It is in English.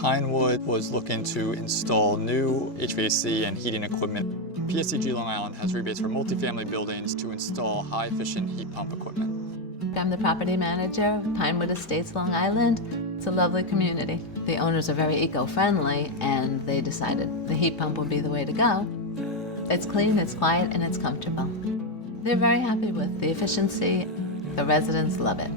Pinewood was looking to install new HVAC and heating equipment. PSEG Long Island has rebates for multifamily buildings to install high-efficient heat pump equipment. I'm the property manager of Pinewood Estates, Long Island. It's a lovely community. The owners are very eco-friendly, and they decided the heat pump would be the way to go. It's clean, it's quiet, and it's comfortable. They're very happy with the efficiency. The residents love it.